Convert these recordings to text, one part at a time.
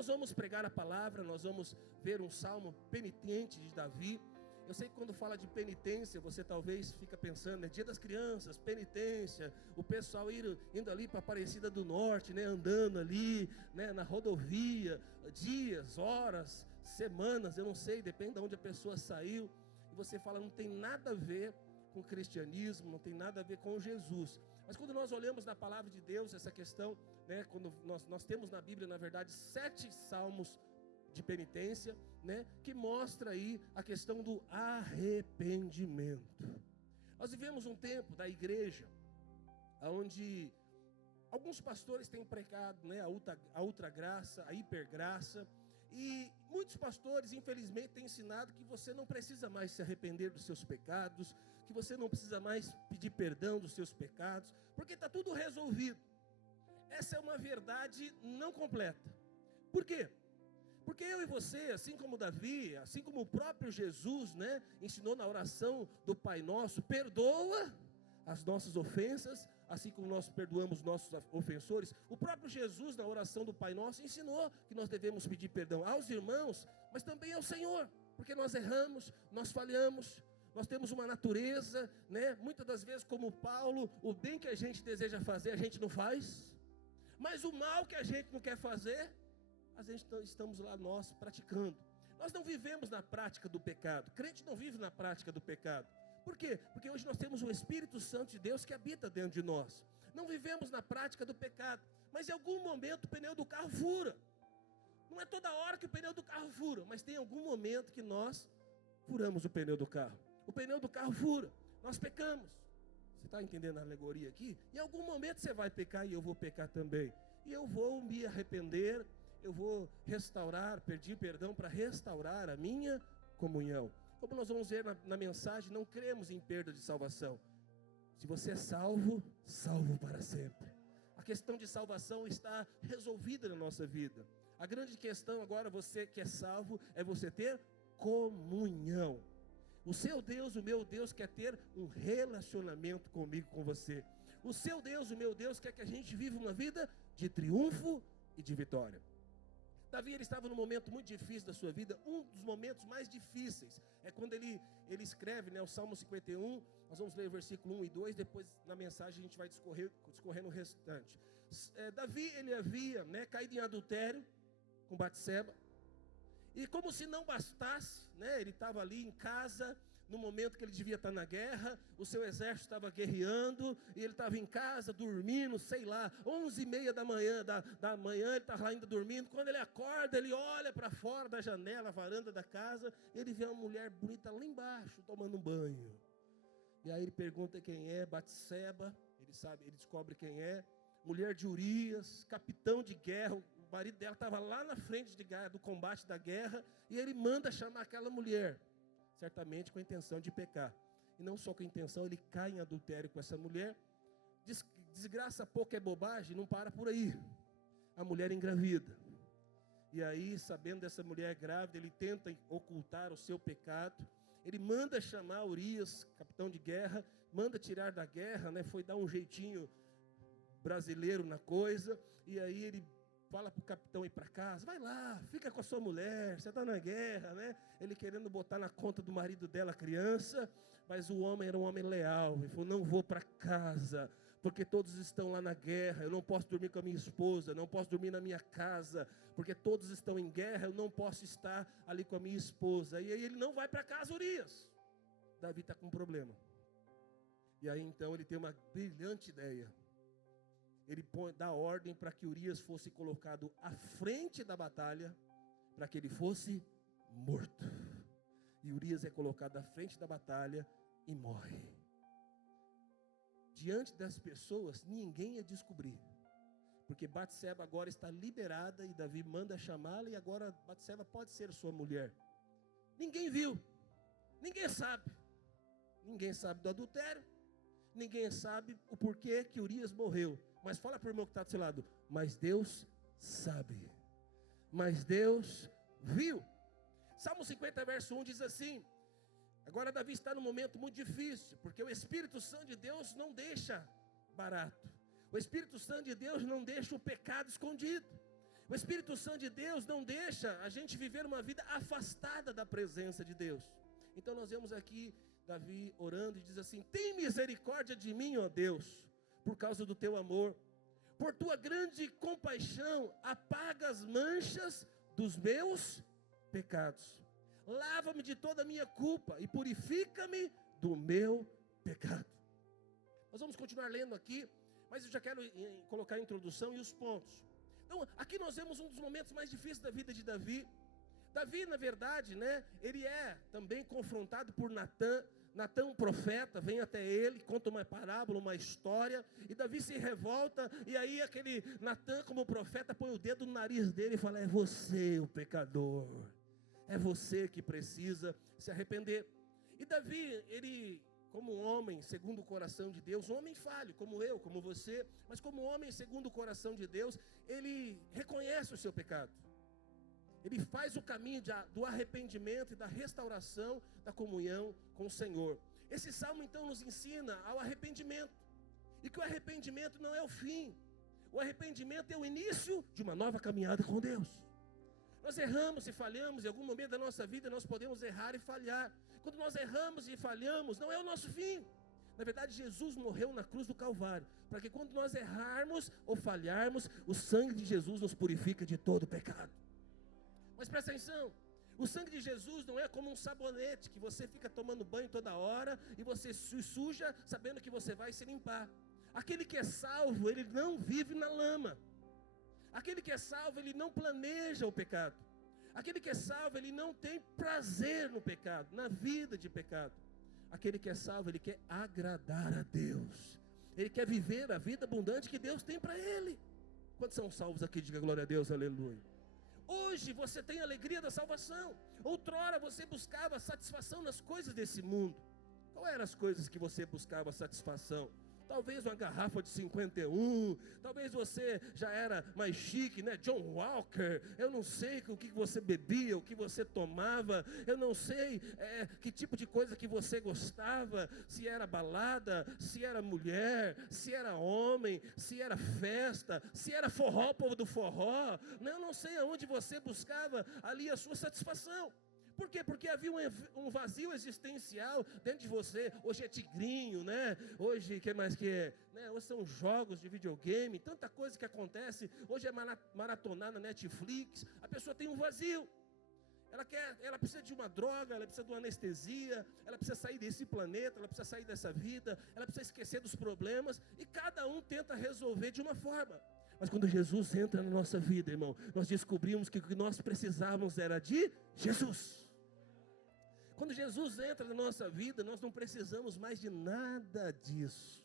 nós vamos pregar a palavra, nós vamos ver um salmo penitente de Davi. Eu sei que quando fala de penitência, você talvez fica pensando, Dia das Crianças, penitência, o pessoal indo ali para a Aparecida do Norte, né, andando ali, né, na rodovia, dias, horas, semanas, eu não sei, depende de onde a pessoa saiu. E você fala, não tem nada a ver com o cristianismo, não tem nada a ver com Jesus. Mas quando nós olhamos na palavra de Deus, essa questão, né, quando nós temos na Bíblia, na verdade, 7 salmos de penitência, né, que mostra aí a questão do arrependimento. Nós vivemos um tempo da igreja, onde alguns pastores têm pregado, né, a ultragraça, a hipergraça, e muitos pastores, infelizmente, têm ensinado que você não precisa mais se arrepender dos seus pecados, que você não precisa mais pedir perdão dos seus pecados, porque está tudo resolvido. Essa é uma verdade não completa. Por quê? Porque eu e você, assim como Davi, assim como o próprio Jesus, né, ensinou na oração do Pai Nosso, perdoa as nossas ofensas, assim como nós perdoamos nossos ofensores. O próprio Jesus, na oração do Pai Nosso, ensinou que nós devemos pedir perdão aos irmãos, mas também ao Senhor, porque nós erramos, nós falhamos, nós temos uma natureza, né, muitas das vezes como Paulo, o bem que a gente deseja fazer, a gente não faz, mas o mal que a gente não quer fazer, a gente estamos lá nós praticando. Nós não vivemos na prática do pecado. Crente não vive na prática do pecado. Por quê? Porque hoje nós temos o Espírito Santo de Deus que habita dentro de nós. Não vivemos na prática do pecado. Mas em algum momento o pneu do carro fura. Não é toda hora que o pneu do carro fura, mas tem algum momento que nós furamos o pneu do carro. O pneu do carro fura. Nós pecamos. Você está entendendo a alegoria aqui? Em algum momento você vai pecar e eu vou pecar também. E eu vou me arrepender. Eu vou restaurar, pedir perdão para restaurar a minha comunhão. Como nós vamos ver na mensagem, não cremos em perda de salvação. Se você é salvo, salvo para sempre. A questão de salvação está resolvida na nossa vida. A grande questão agora, você que é salvo, é você ter comunhão. O seu Deus, o meu Deus, quer ter um relacionamento comigo, com você. O seu Deus, o meu Deus, quer que a gente viva uma vida de triunfo e de vitória. Davi, ele estava num momento muito difícil da sua vida, um dos momentos mais difíceis, é quando ele escreve, né, o Salmo 51, nós vamos ler o versículo 1 e 2, depois na mensagem a gente vai discorrer no restante. Davi, ele havia, né, caído em adultério com Batseba, e como se não bastasse, né, ele estava ali em casa, no momento que ele devia estar na guerra, o seu exército estava guerreando, e ele estava em casa, dormindo, sei lá, 11h30 da manhã, ele estava lá ainda dormindo. Quando ele acorda, ele olha para fora da janela, a varanda da casa, ele vê uma mulher bonita lá embaixo, tomando um banho. E aí ele pergunta quem é, Batseba, ele descobre quem é, mulher de Urias, capitão de guerra. O marido dela estava lá na frente do combate da guerra, e ele manda chamar aquela mulher, certamente com a intenção de pecar. E não só com a intenção, ele cai em adultério com essa mulher. Desgraça pouco é bobagem, não para por aí. A mulher engravida. E aí, sabendo dessa mulher grávida, ele tenta ocultar o seu pecado. Ele manda chamar Urias, capitão de guerra, manda tirar da guerra, né? Foi dar um jeitinho brasileiro na coisa. E aí ele fala para o capitão ir para casa, vai lá, fica com a sua mulher, você está na guerra, né? Ele querendo botar na conta do marido dela a criança, mas o homem era um homem leal. Ele falou, não vou para casa, porque todos estão lá na guerra, eu não posso dormir com a minha esposa, não posso dormir na minha casa, porque todos estão em guerra, eu não posso estar ali com a minha esposa. E aí ele não vai para casa, Urias. Davi está com um problema. E aí então ele tem uma brilhante ideia. Ele dá ordem para que Urias fosse colocado à frente da batalha, para que ele fosse morto. E Urias é colocado à frente da batalha e morre. Diante das pessoas, ninguém ia descobrir, porque Batseba agora está liberada e Davi manda chamá-la, e agora Batseba pode ser sua mulher. Ninguém viu, ninguém sabe do adultério, ninguém sabe o porquê que Urias morreu. Mas fala para o irmão que está do seu lado, mas Deus sabe, mas Deus viu. Salmo 50 verso 1 diz assim, agora Davi está num momento muito difícil, porque o Espírito Santo de Deus não deixa barato, o Espírito Santo de Deus não deixa o pecado escondido, O Espírito Santo de Deus não deixa a gente viver uma vida afastada da presença de Deus. Então nós vemos aqui Davi orando e diz assim: tem misericórdia de mim, ó Deus, por causa do teu amor. Por tua grande compaixão, apaga as manchas dos meus pecados. Lava-me de toda a minha culpa e purifica-me do meu pecado. Nós vamos continuar lendo aqui, mas eu já quero colocar a introdução e os pontos. Então, aqui nós vemos um dos momentos mais difíceis da vida de Davi. Davi, na verdade, ele é também confrontado por Natã. Natã, um profeta, vem até ele, conta uma parábola, uma história, e Davi se revolta, e aí aquele Natã, como profeta, põe o dedo no nariz dele e fala: é você o pecador, é você que precisa se arrepender. E Davi, ele, como homem segundo o coração de Deus, um homem falho, como eu, como você, mas como homem segundo o coração de Deus, ele reconhece o seu pecado. Ele faz o caminho do arrependimento e da restauração da comunhão com o Senhor. Esse salmo então nos ensina ao arrependimento. E que o arrependimento não é o fim. O arrependimento é o início de uma nova caminhada com Deus. Nós erramos e falhamos, em algum momento da nossa vida nós podemos errar e falhar. Quando nós erramos e falhamos, não é o nosso fim. Na verdade, Jesus morreu na cruz do Calvário, para que quando nós errarmos ou falharmos, o sangue de Jesus nos purifica de todo pecado. Mas presta atenção, o sangue de Jesus não é como um sabonete que você fica tomando banho toda hora e você se suja sabendo que você vai se limpar. Aquele que é salvo, ele não vive na lama. Aquele que é salvo, ele não planeja o pecado. Aquele que é salvo, ele não tem prazer no pecado, na vida de pecado. Aquele que é salvo, ele quer agradar a Deus. Ele quer viver a vida abundante que Deus tem para ele. Quantos são salvos aqui? Diga glória a Deus, aleluia. Hoje você tem a alegria da salvação. Outrora você buscava satisfação nas coisas desse mundo. Qual eram as coisas que você buscava satisfação? Talvez uma garrafa de 51, talvez você já era mais chique, John Walker, eu não sei o que você bebia, o que você tomava, eu não sei que tipo de coisa que você gostava, se era balada, se era mulher, se era homem, se era festa, se era forró, povo do forró, eu não sei aonde você buscava ali a sua satisfação. Por quê? Porque havia um vazio existencial dentro de você. Hoje é tigrinho, Hoje, que mais que é? Hoje são jogos de videogame, tanta coisa que acontece. Hoje é maratonar na Netflix. A pessoa tem um vazio. Ela precisa de uma droga, ela precisa de uma anestesia, ela precisa sair desse planeta, ela precisa sair dessa vida, ela precisa esquecer dos problemas. E cada um tenta resolver de uma forma. Mas quando Jesus entra na nossa vida, irmão, nós descobrimos que o que nós precisávamos era de Jesus. Quando Jesus entra na nossa vida, nós não precisamos mais de nada disso.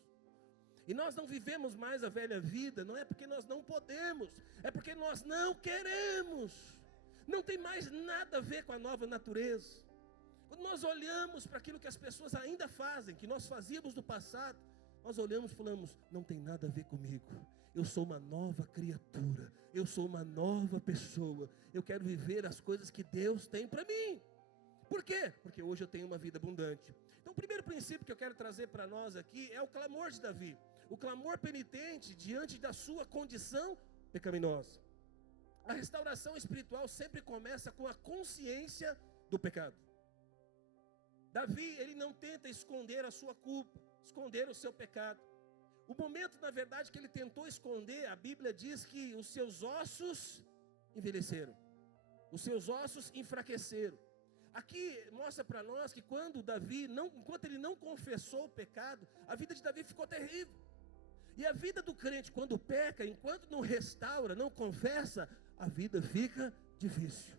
E nós não vivemos mais a velha vida, não é porque nós não podemos, é porque nós não queremos. Não tem mais nada a ver com a nova natureza. Quando nós olhamos para aquilo que as pessoas ainda fazem, que nós fazíamos no passado, nós olhamos e falamos: não tem nada a ver comigo. Eu sou uma nova criatura, eu sou uma nova pessoa. Eu quero viver as coisas que Deus tem para mim. Por quê? Porque hoje eu tenho uma vida abundante. Então o primeiro princípio que eu quero trazer para nós aqui é o clamor de Davi. O clamor penitente diante da sua condição pecaminosa. A restauração espiritual sempre começa com a consciência do pecado. Davi, ele não tenta esconder a sua culpa, esconder o seu pecado. O momento, na verdade, que ele tentou esconder, a Bíblia diz que os seus ossos envelheceram. Os seus ossos enfraqueceram. Aqui mostra para nós que quando Davi, enquanto ele não confessou o pecado, a vida de Davi ficou terrível. E a vida do crente, quando peca, enquanto não restaura, não confessa, a vida fica difícil.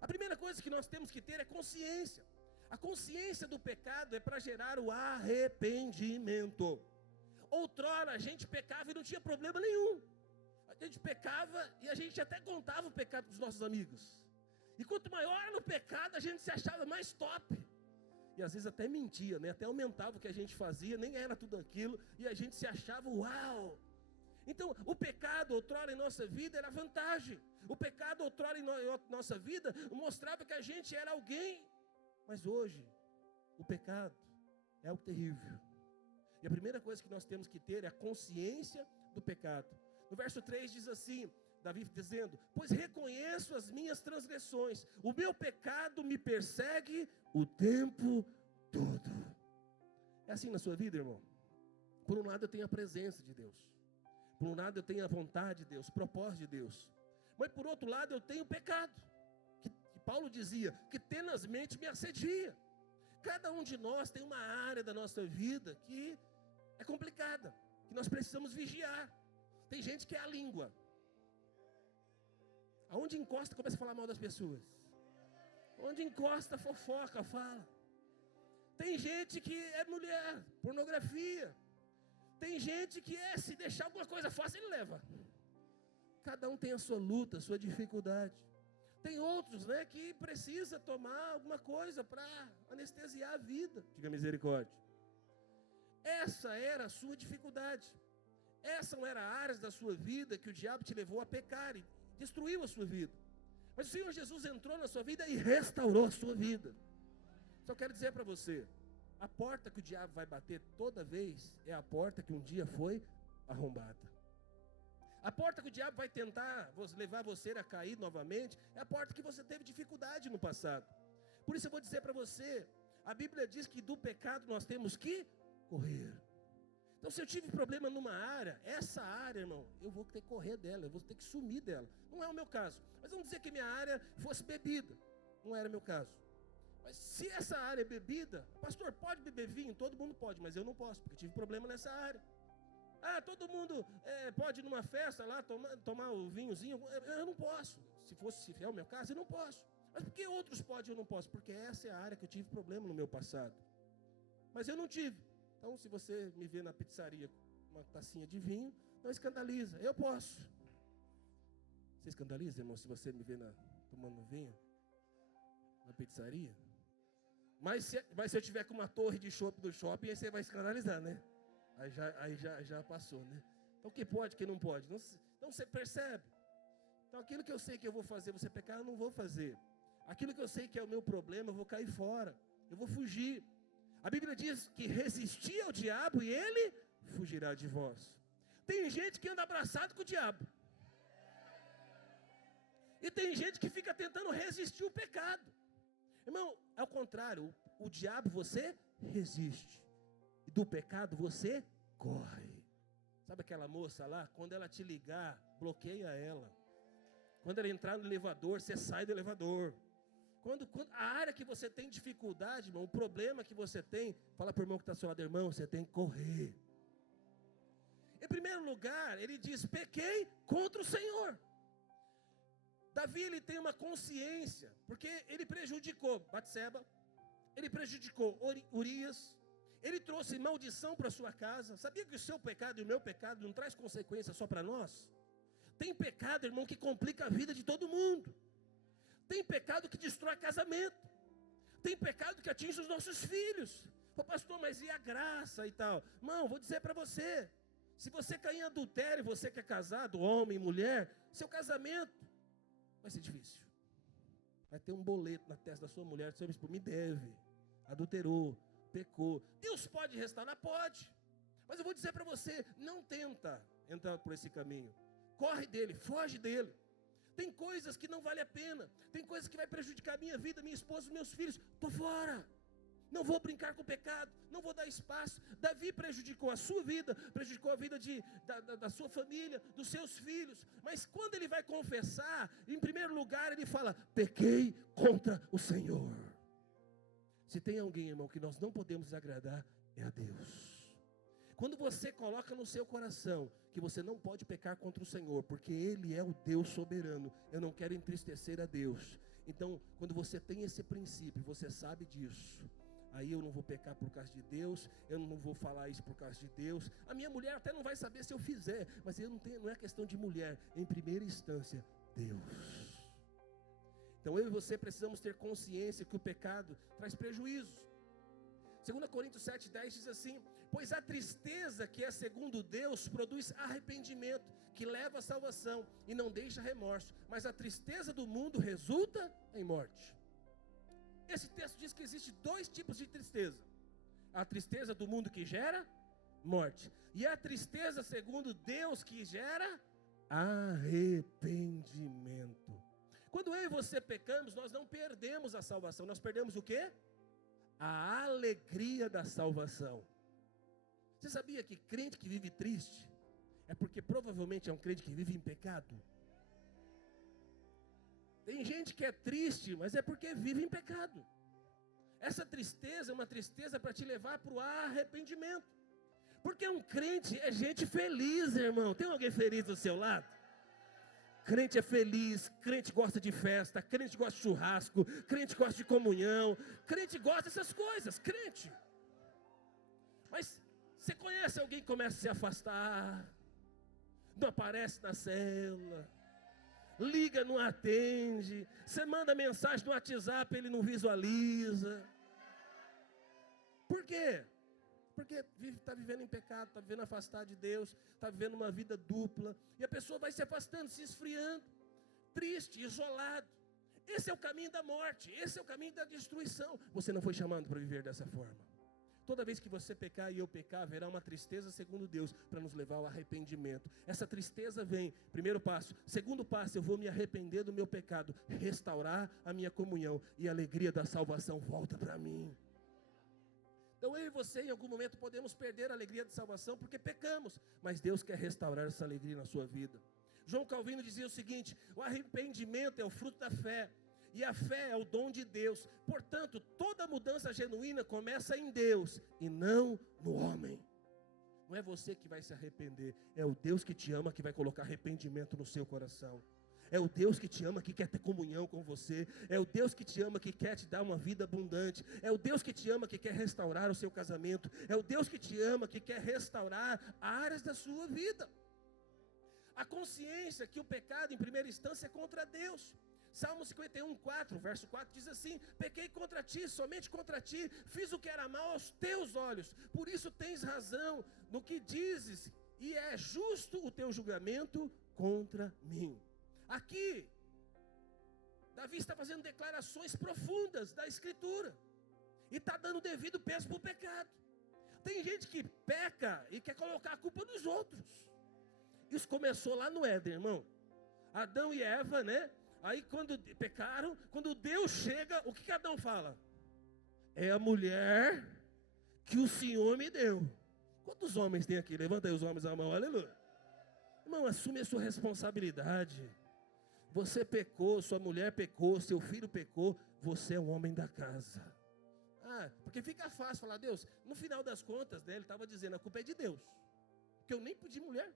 A primeira coisa que nós temos que ter é consciência. A consciência do pecado é para gerar o arrependimento. Outrora a gente pecava e não tinha problema nenhum. A gente pecava e a gente até contava o pecado dos nossos amigos. E quanto maior no pecado, a gente se achava mais top. E às vezes até mentia, até aumentava o que a gente fazia, nem era tudo aquilo, e a gente se achava uau. Então o pecado outrora em nossa vida era vantagem. O pecado outrora em nossa vida mostrava que a gente era alguém. Mas hoje, o pecado é algo terrível. E a primeira coisa que nós temos que ter é a consciência do pecado. No verso 3 diz assim: Davi dizendo: pois reconheço as minhas transgressões, o meu pecado me persegue o tempo todo. É assim na sua vida, irmão? Por um lado eu tenho a presença de Deus, por um lado eu tenho a vontade de Deus, o propósito de Deus, mas por outro lado eu tenho o pecado, que Paulo dizia, que tenazmente me assedia. Cada um de nós tem uma área da nossa vida que é complicada, que nós precisamos vigiar. Tem gente que é a língua, aonde encosta começa a falar mal das pessoas, onde encosta fofoca, fala. Tem gente que é mulher, pornografia. Tem gente que se deixar alguma coisa fácil, ele leva. Cada um tem a sua luta, a sua dificuldade. Tem outros, que precisa tomar alguma coisa para anestesiar a vida. Diga misericórdia. Essa era a sua dificuldade. Essas eram áreas da sua vida que o diabo te levou a pecar e destruiu a sua vida. Mas o Senhor Jesus entrou na sua vida e restaurou a sua vida. Só quero dizer para você, a porta que o diabo vai bater toda vez é a porta que um dia foi arrombada. A porta que o diabo vai tentar levar você a cair novamente é a porta que você teve dificuldade no passado. Por isso eu vou dizer para você, a Bíblia diz que do pecado nós temos que correr. Então se eu tive problema numa área, essa área, irmão, eu vou ter que correr dela, eu vou ter que sumir dela. Não é o meu caso, mas vamos dizer que minha área fosse bebida, não era meu caso. Mas se essa área é bebida, pastor, pode beber vinho? Todo mundo pode, mas eu não posso, porque eu tive problema nessa área. Todo mundo pode ir numa festa lá, tomar o vinhozinho, eu não posso. Se é o meu caso, eu não posso. Mas por que outros podem e eu não posso? Porque essa é a área que eu tive problema no meu passado. Mas eu não tive. Então se você me vê na pizzaria com uma tacinha de vinho, não escandaliza, eu posso. Você escandaliza, irmão, se você me vê tomando vinho na pizzaria? Mas se eu tiver com uma torre de chopp do shopping, aí você vai escandalizar, né? Aí já passou, né? Então o que pode, o que não pode? Não você percebe. Então aquilo que eu sei que eu vou fazer, você pecar, eu não vou fazer. Aquilo que eu sei que é o meu problema, eu vou cair fora. Eu vou fugir. A Bíblia diz que resistir ao diabo e ele fugirá de vós. Tem gente que anda abraçado com o diabo. E tem gente que fica tentando resistir o pecado. Irmão, ao contrário, o diabo você resiste. E do pecado você corre. Sabe aquela moça lá? Quando ela te ligar, bloqueia ela. Quando ela entrar no elevador, você sai do elevador. Quando a área que você tem dificuldade, irmão, o problema que você tem, fala para o irmão que está ao seu lado, irmão, você tem que correr. Em primeiro lugar, ele diz, pequei contra o Senhor. Davi, ele tem uma consciência, porque ele prejudicou Batseba, ele prejudicou Urias, ele trouxe maldição para a sua casa. Sabia que o seu pecado e o meu pecado não traz consequência só para nós? Tem pecado, irmão, que complica a vida de todo mundo. Tem pecado que destrói casamento. Tem pecado que atinge os nossos filhos. Pô, pastor, mas e a graça e tal? Irmão, vou dizer para você, se você cair em adultério, você que é casado, homem, mulher, seu casamento vai ser difícil. Vai ter um boleto na testa da sua mulher, você me deve, adulterou, pecou. Deus pode restaurar? Pode. Mas eu vou dizer para você, não tenta entrar por esse caminho. Corre dele, foge dele. Tem coisas que não vale a pena. Tem coisas que vai prejudicar a minha vida, minha esposa, meus filhos. Estou fora. Não vou brincar com o pecado, não vou dar espaço. Davi prejudicou a sua vida, prejudicou a vida da sua família, dos seus filhos. Mas quando ele vai confessar, em primeiro lugar ele fala, pequei contra o Senhor. Se tem alguém, irmão, que nós não podemos desagradar, é a Deus. Quando você coloca no seu coração que você não pode pecar contra o Senhor, porque Ele é o Deus soberano, eu não quero entristecer a Deus. Então, quando você tem esse princípio, você sabe disso. Aí eu não vou pecar por causa de Deus, eu não vou falar isso por causa de Deus. A minha mulher até não vai saber se eu fizer, mas não é questão de mulher, em primeira instância, Deus. Então eu e você precisamos ter consciência que o pecado traz prejuízos. 2 Coríntios 7,10 diz assim, pois a tristeza que é segundo Deus produz arrependimento, que leva à salvação e não deixa remorso, mas a tristeza do mundo resulta em morte. Esse texto diz que existe 2 tipos de tristeza. A tristeza do mundo que gera morte. E a tristeza segundo Deus que gera arrependimento. Quando eu e você pecamos, nós não perdemos a salvação, nós perdemos o quê? A alegria da salvação. Você sabia que crente que vive triste é porque provavelmente é um crente que vive em pecado? Tem gente que é triste, mas é porque vive em pecado. Essa tristeza é uma tristeza para te levar para o arrependimento. Porque um crente é gente feliz, irmão. Tem alguém feliz do seu lado? Crente é feliz, crente gosta de festa, crente gosta de churrasco, crente gosta de comunhão, crente gosta dessas coisas, crente. Mas você conhece alguém que começa a se afastar, não aparece na célula, liga, não atende, você manda mensagem no WhatsApp, ele não visualiza. Por quê? Porque está vivendo em pecado, está vivendo afastado de Deus, está vivendo uma vida dupla, e a pessoa vai se afastando, se esfriando, triste, isolado. Esse é o caminho da morte, esse é o caminho da destruição. Você não foi chamado para viver dessa forma. Toda vez que você pecar e eu pecar, haverá uma tristeza segundo Deus, para nos levar ao arrependimento. Essa tristeza vem, primeiro passo. Segundo passo, eu vou me arrepender do meu pecado, restaurar a minha comunhão, e a alegria da salvação volta para mim. Então eu e você em algum momento podemos perder a alegria de salvação porque pecamos, mas Deus quer restaurar essa alegria na sua vida. João Calvino dizia o seguinte: o arrependimento é o fruto da fé, e a fé é o dom de Deus. Portanto, toda mudança genuína começa em Deus e não no homem. Não é você que vai se arrepender, é o Deus que te ama que vai colocar arrependimento no seu coração. É o Deus que te ama, que quer ter comunhão com você. É o Deus que te ama, que quer te dar uma vida abundante. É o Deus que te ama, que quer restaurar o seu casamento. É o Deus que te ama, que quer restaurar áreas da sua vida. A consciência que o pecado em primeira instância é contra Deus. Salmo 51:4, verso 4 diz assim: pequei contra ti, somente contra ti, fiz o que era mal aos teus olhos. Por isso tens razão no que dizes, e é justo o teu julgamento contra mim. Aqui, Davi está fazendo declarações profundas da Escritura, e está dando devido peso para o pecado. Tem gente que peca e quer colocar a culpa nos outros. Isso começou lá no Éden, irmão. Adão e Eva, né? Aí quando pecaram, quando Deus chega, o que Adão fala? É a mulher que o Senhor me deu. Quantos homens tem aqui? Levanta aí os homens a mão, aleluia. Irmão, assume a sua responsabilidade. Você pecou, sua mulher pecou, seu filho pecou, você é um homem da casa. Porque fica fácil falar: Deus, no final das contas, né, ele estava dizendo, a culpa é de Deus, porque eu nem pedi mulher.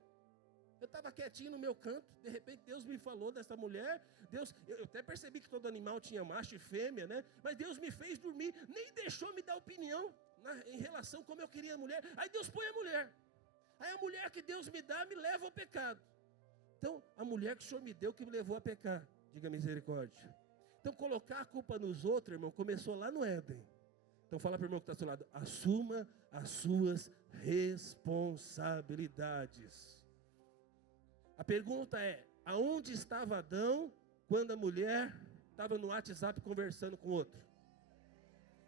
Eu estava quietinho no meu canto, de repente Deus me falou dessa mulher. Eu até percebi que todo animal tinha macho e fêmea, né? Mas Deus me fez dormir, nem deixou me dar opinião em relação a como eu queria a mulher. Aí Deus põe a mulher. Aí a mulher que Deus me dá me leva ao pecado. Então, a mulher que o Senhor me deu que me levou a pecar. Diga misericórdia. Então, colocar a culpa nos outros, irmão, começou lá no Éden. Então, fala para o irmão que está ao seu lado: assuma as suas responsabilidades. A pergunta é: aonde estava Adão quando a mulher estava no WhatsApp conversando com o outro?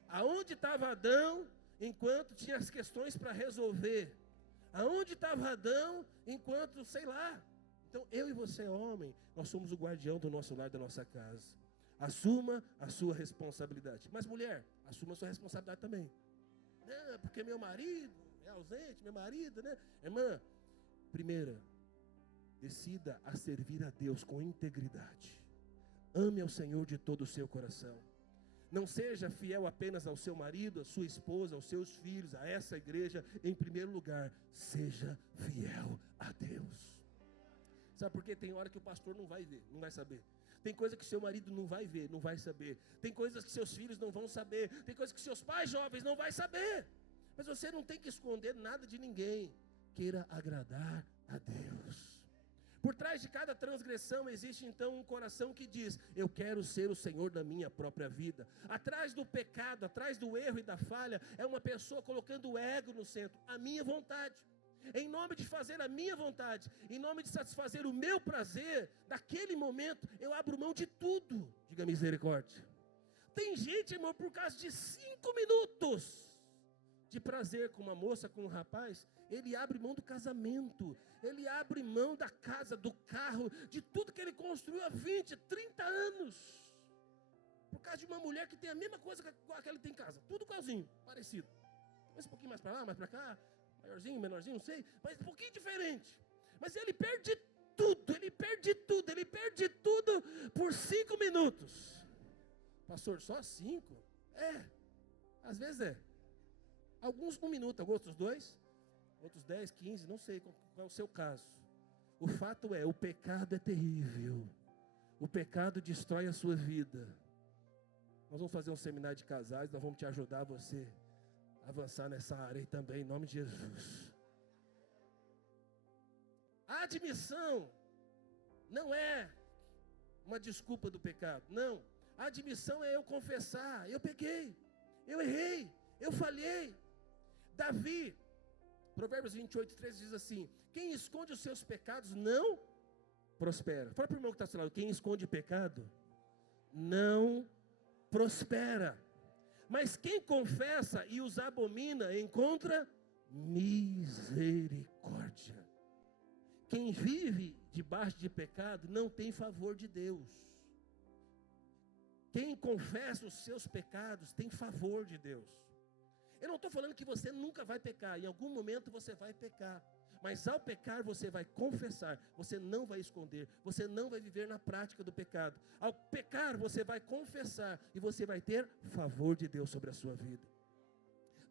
Aonde estava Adão enquanto tinha as questões para resolver? Aonde estava Adão enquanto, sei lá? Então, eu e você, homem, nós somos o guardião do nosso lar, da nossa casa. Assuma a sua responsabilidade. Mas, mulher, assuma a sua responsabilidade também. Não, porque meu marido é ausente, meu marido, né? Irmã, primeira, decida a servir a Deus com integridade. Ame ao Senhor de todo o seu coração. Não seja fiel apenas ao seu marido, à sua esposa, aos seus filhos, a essa igreja. Em primeiro lugar, seja fiel a Deus. Sabe por quê? Tem hora que o pastor não vai ver, não vai saber. Tem coisa que seu marido não vai ver, não vai saber. Tem coisas que seus filhos não vão saber. Tem coisas que seus pais jovens não vão saber. Mas você não tem que esconder nada de ninguém. Queira agradar a Deus. Por trás de cada transgressão existe então um coração que diz: eu quero ser o Senhor da minha própria vida. Atrás do pecado, atrás do erro e da falha, é uma pessoa colocando o ego no centro, a minha vontade. Em nome de fazer a minha vontade, em nome de satisfazer o meu prazer, naquele momento eu abro mão de tudo. Diga misericórdia. Tem gente, irmão, por causa de 5 minutos de prazer com uma moça, com um rapaz, ele abre mão do casamento, ele abre mão da casa, do carro, de tudo que ele construiu há 20, 30 anos. Por causa de uma mulher que tem a mesma coisa que ele tem em casa. Tudo igualzinho, parecido. Mas um pouquinho mais para lá, mais para cá, maiorzinho, menorzinho, não sei, mas um pouquinho diferente. Mas ele perde tudo, ele perde tudo, ele perde tudo por 5 minutos. Pastor, só 5? Às vezes é. Alguns 1 minuto, outros 2, outros 10, 15, não sei qual é o seu caso. O fato é, o pecado é terrível. O pecado destrói a sua vida. Nós vamos fazer um seminário de casais, nós vamos te ajudar a você a avançar nessa área aí também, em nome de Jesus. A admissão não é uma desculpa do pecado, não. A admissão é eu confessar, eu pequei, eu errei, eu falhei. Davi, Provérbios 28:13 diz assim: quem esconde os seus pecados não prospera. Fala para o irmão que está ao seu lado, quem esconde pecado não prospera. Mas quem confessa e os abomina encontra misericórdia. Quem vive debaixo de pecado não tem favor de Deus. Quem confessa os seus pecados tem favor de Deus. Eu não estou falando que você nunca vai pecar. Em algum momento você vai pecar. Mas ao pecar você vai confessar. Você não vai esconder. Você não vai viver na prática do pecado. Ao pecar você vai confessar. E você vai ter favor de Deus sobre a sua vida.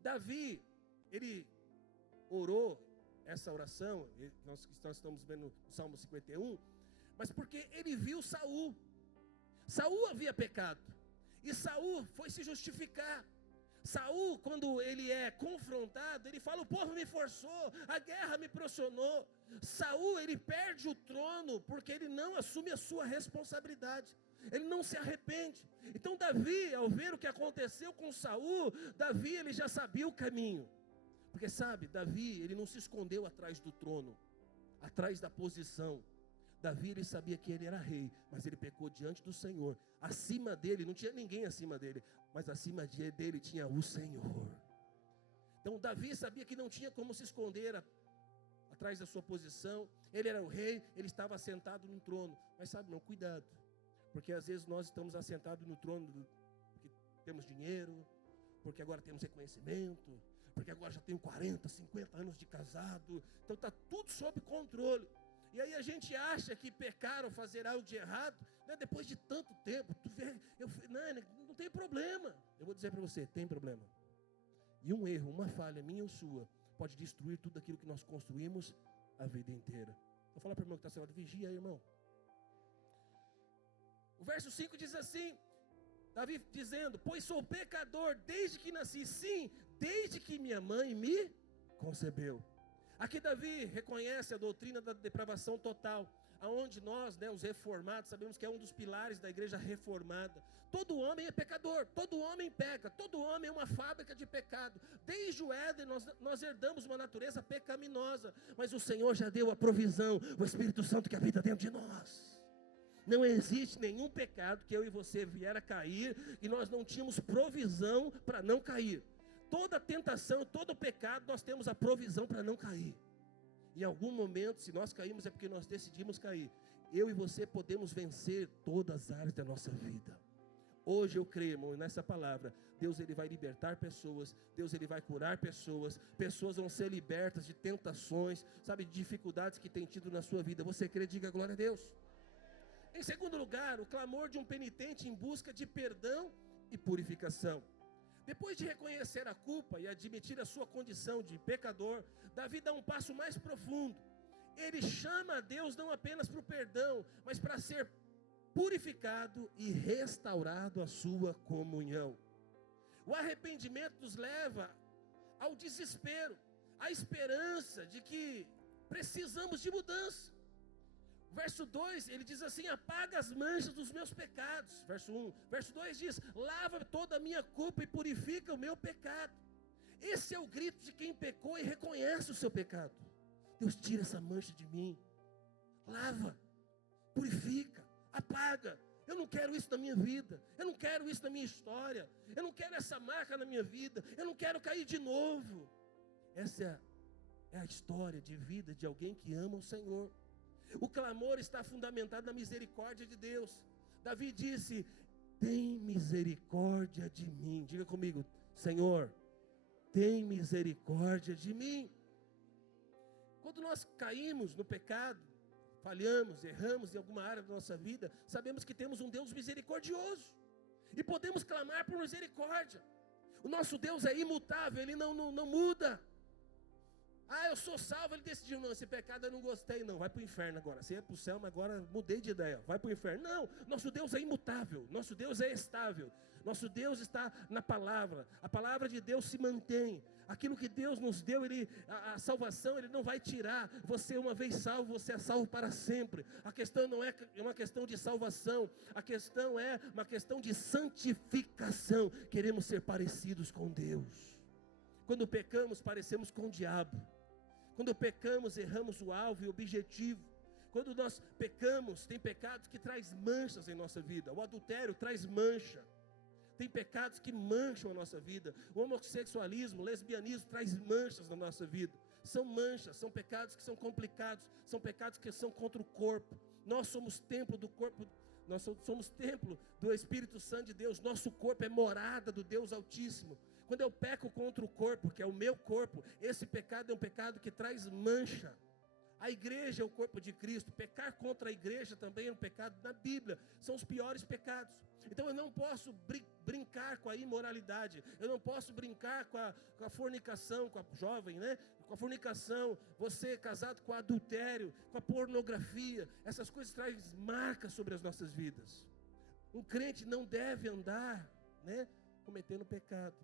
Davi, ele orou essa oração. Nós estamos vendo no Salmo 51. Mas porque ele viu Saul. Saul havia pecado. E Saul foi se justificar. Saul, quando ele é confrontado, ele fala: o povo me forçou, a guerra me pressionou. Saul, ele perde o trono porque ele não assume a sua responsabilidade. Ele não se arrepende. Então Davi, ao ver o que aconteceu com Saul, Davi, ele já sabia o caminho. Porque sabe, Davi, ele não se escondeu atrás do trono, atrás da posição. Davi, ele sabia que ele era rei, mas ele pecou diante do Senhor. Acima dele, não tinha ninguém acima dele, mas acima dele tinha o Senhor. Então Davi sabia que não tinha como se esconder atrás da sua posição. Ele era o rei, ele estava assentado no trono. Mas sabe, não, cuidado, porque às vezes nós estamos assentados no trono porque temos dinheiro, porque agora temos reconhecimento, porque agora já tenho 40, 50 anos de casado, então está tudo sob controle. E aí a gente acha que pecar ou fazer algo de errado, né, depois de tanto tempo, não tem problema. Eu vou dizer para você, tem problema. E um erro, uma falha minha ou sua, pode destruir tudo aquilo que nós construímos a vida inteira. Vou falar para o irmão que está ao lado, vigia aí, irmão. O verso 5 diz assim, Davi dizendo: pois sou pecador desde que nasci, sim, desde que minha mãe me concebeu. Aqui Davi reconhece a doutrina da depravação total, aonde nós, os reformados, sabemos que é um dos pilares da igreja reformada. Todo homem é pecador, todo homem peca, todo homem é uma fábrica de pecado. Desde o Éden nós herdamos uma natureza pecaminosa, mas o Senhor já deu a provisão, o Espírito Santo que habita dentro de nós. Não existe nenhum pecado que eu e você vier a cair e nós não tínhamos provisão para não cair. Toda tentação, todo pecado, nós temos a provisão para não cair. Em algum momento, se nós caímos, é porque nós decidimos cair. Eu e você podemos vencer todas as áreas da nossa vida. Hoje eu creio, irmão, nessa palavra. Deus, ele vai libertar pessoas. Deus, ele vai curar pessoas. Pessoas vão ser libertas de tentações, de dificuldades que tem tido na sua vida. Você crê? Diga glória a Deus. Em segundo lugar, o clamor de um penitente em busca de perdão e purificação. Depois de reconhecer a culpa e admitir a sua condição de pecador, Davi dá um passo mais profundo. Ele chama a Deus não apenas para o perdão, mas para ser purificado e restaurado a sua comunhão. O arrependimento nos leva ao desespero, à esperança de que precisamos de mudança. Verso 2, ele diz assim: apaga as manchas dos meus pecados. Verso 1, verso 2 diz: lava toda a minha culpa e purifica o meu pecado. Esse é o grito de quem pecou e reconhece o seu pecado. Deus, tira essa mancha de mim, lava, purifica, apaga. Eu não quero isso na minha vida. Eu não quero isso na minha história. Eu não quero essa marca na minha vida. Eu não quero cair de novo. Essa é a história de vida de alguém que ama o Senhor. O clamor está fundamentado na misericórdia de Deus. Davi disse: tem misericórdia de mim. Diga comigo: Senhor, tem misericórdia de mim. Quando nós caímos no pecado, falhamos, erramos em alguma área da nossa vida, sabemos que temos um Deus misericordioso e podemos clamar por misericórdia. O nosso Deus é imutável, Ele não muda. Eu sou salvo, Ele decidiu: não, esse pecado eu não gostei não, vai para o inferno agora. Você ia para o céu, mas agora mudei de ideia, vai para o inferno. Não, nosso Deus é imutável, nosso Deus é estável. Nosso Deus está na palavra, a palavra de Deus se mantém. Aquilo que Deus nos deu, a salvação Ele não vai tirar. Você uma vez salvo, você é salvo para sempre. A questão não é uma questão de salvação, a questão é uma questão de santificação. Queremos ser parecidos com Deus. Quando pecamos, parecemos com o diabo. Quando pecamos, erramos o alvo e o objetivo. Quando nós pecamos, tem pecados que traz manchas em nossa vida. O adultério traz mancha. Tem pecados que mancham a nossa vida. O homossexualismo, o lesbianismo traz manchas na nossa vida. São manchas, são pecados que são complicados, são pecados que são contra o corpo. Nós somos templo do corpo, nós somos templo do Espírito Santo de Deus. Nosso corpo é morada do Deus Altíssimo. Quando eu peco contra o corpo, que é o meu corpo, esse pecado é um pecado que traz mancha. A igreja é o corpo de Cristo. Pecar contra a igreja também é um pecado na Bíblia. São os piores pecados. Então eu não posso brincar com a imoralidade. Eu não posso brincar com a fornicação, com a jovem, né? Com a fornicação. Você casado com adultério, com a pornografia. Essas coisas trazem marcas sobre as nossas vidas. Um crente não deve andar, né, cometendo pecado.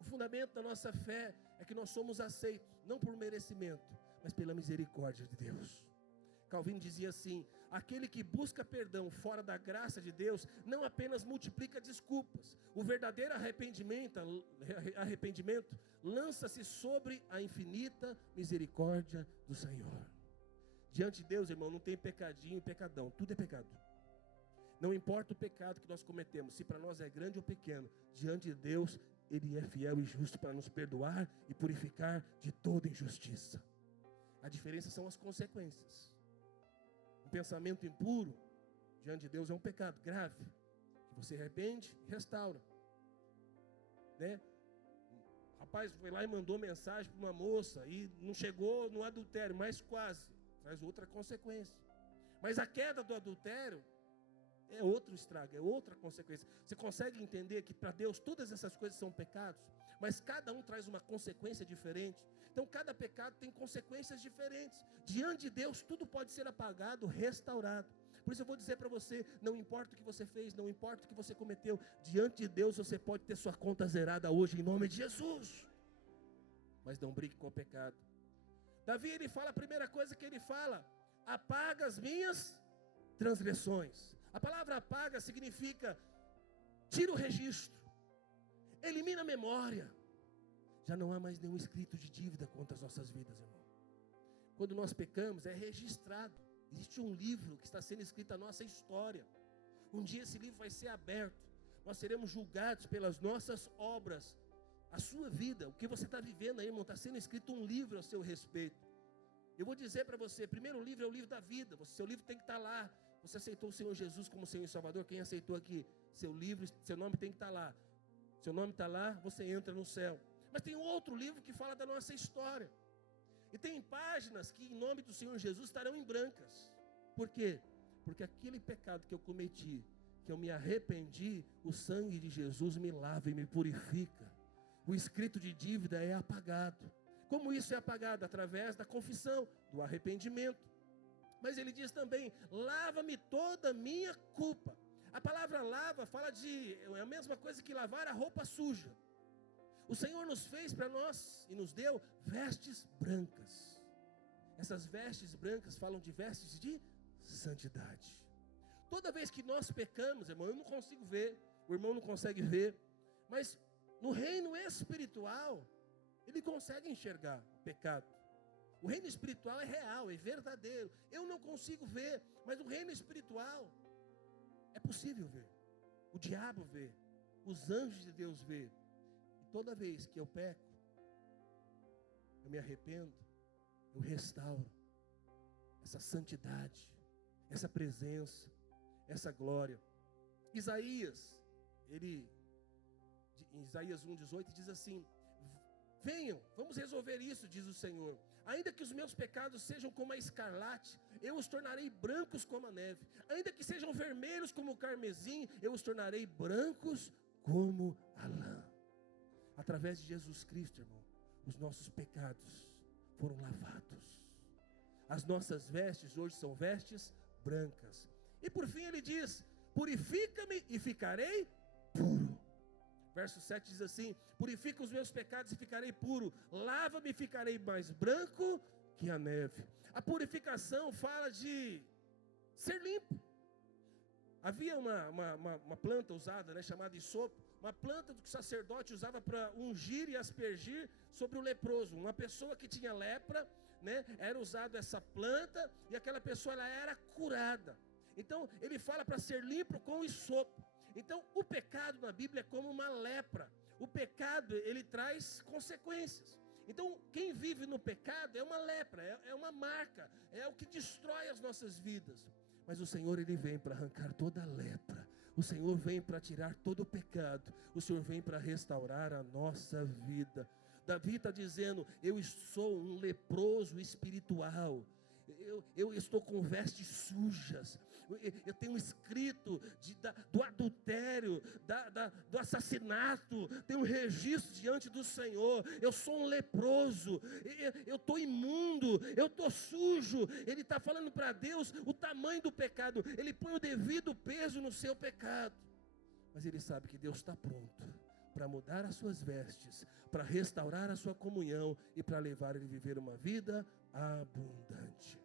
O fundamento da nossa fé é que nós somos aceitos, não por merecimento, mas pela misericórdia de Deus. Calvino dizia assim: aquele que busca perdão fora da graça de Deus, não apenas multiplica desculpas. O verdadeiro arrependimento lança-se sobre a infinita misericórdia do Senhor. Diante de Deus, irmão, não tem pecadinho e pecadão, tudo é pecado. Não importa o pecado que nós cometemos, se para nós é grande ou pequeno, diante de Deus, Ele é fiel e justo para nos perdoar e purificar de toda injustiça. A diferença são as consequências. Um pensamento impuro diante de Deus é um pecado grave, que você arrepende e restaura, né? O rapaz foi lá e mandou mensagem para uma moça e não chegou no adultério, mas quase, traz outra consequência. Mas a queda do adultério é outro estrago, é outra consequência. Você consegue entender que para Deus todas essas coisas são pecados, mas cada um traz uma consequência diferente. Então cada pecado tem consequências diferentes. Diante de Deus tudo pode ser apagado, restaurado. Por isso eu vou dizer para você, não importa o que você fez, não importa o que você cometeu, diante de Deus você pode ter sua conta zerada hoje em nome de Jesus. Mas não brigue com o pecado. Davi, ele fala, a primeira coisa que ele fala: apaga as minhas transgressões. A palavra apaga significa tira o registro, elimina a memória. Já não há mais nenhum escrito de dívida contra as nossas vidas, irmão. Quando nós pecamos, é registrado. Existe um livro que está sendo escrito a nossa história. Um dia esse livro vai ser aberto. Nós seremos julgados pelas nossas obras. A sua vida, o que você está vivendo aí, irmão, está sendo escrito um livro a seu respeito. Eu vou dizer para você, primeiro livro é o livro da vida. Seu livro tem que estar lá. Você aceitou o Senhor Jesus como Senhor e Salvador? Quem aceitou aqui? Seu livro, seu nome tem que estar lá. Seu nome está lá, você entra no céu. Mas tem outro livro que fala da nossa história. E tem páginas que em nome do Senhor Jesus estarão em brancas. Por quê? Porque aquele pecado que eu cometi, que eu me arrependi, o sangue de Jesus me lava e me purifica. O escrito de dívida é apagado. Como isso é apagado? Através da confissão, do arrependimento. Mas ele diz também: lava-me toda a minha culpa. A palavra lava fala é a mesma coisa que lavar a roupa suja. O Senhor nos fez para nós e nos deu vestes brancas. Essas vestes brancas falam de vestes de santidade. Toda vez que nós pecamos, irmão, eu não consigo ver, o irmão não consegue ver, mas no reino espiritual, ele consegue enxergar o pecado. O reino espiritual é real, é verdadeiro. Eu não consigo ver, mas o reino espiritual, É possível ver. O diabo vê. Os anjos de Deus vê. E toda vez que eu peco, eu me arrependo, eu restauro essa santidade, essa presença, essa glória. Isaías, em Isaías 1,18 diz assim: venham, vamos resolver isso, diz o Senhor. Ainda que os meus pecados sejam como a escarlate, eu os tornarei brancos como a neve. Ainda que sejam vermelhos como o carmesim, eu os tornarei brancos como a lã. Através de Jesus Cristo, irmão, os nossos pecados foram lavados. As nossas vestes hoje são vestes brancas. E por fim ele diz: purifica-me e ficarei puro. Verso 7 diz assim: purifica os meus pecados e ficarei puro, lava-me e ficarei mais branco que a neve. A purificação fala de ser limpo. Havia uma planta usada, né, chamada isopo, uma planta que o sacerdote usava para ungir e aspergir sobre o leproso. Uma pessoa que tinha lepra, né, era usada essa planta e aquela pessoa ela era curada. Então ele fala para ser limpo com isopo. Então o pecado na Bíblia é como uma lepra. O pecado ele traz consequências. Então quem vive no pecado é uma lepra, é uma marca, é o que destrói as nossas vidas. Mas o Senhor ele vem para arrancar toda a lepra. O Senhor vem para tirar todo o pecado. O Senhor vem para restaurar a nossa vida. Davi está dizendo: eu sou um leproso espiritual. Eu estou com vestes sujas. Eu tenho escrito do adultério, do assassinato. Tenho registro diante do Senhor. Eu sou um leproso. Eu estou imundo. Eu estou sujo. Ele está falando para Deus o tamanho do pecado. Ele põe o devido peso no seu pecado. Mas ele sabe que Deus está pronto para mudar as suas vestes, para restaurar a sua comunhão e para levar ele a viver uma vida abundante.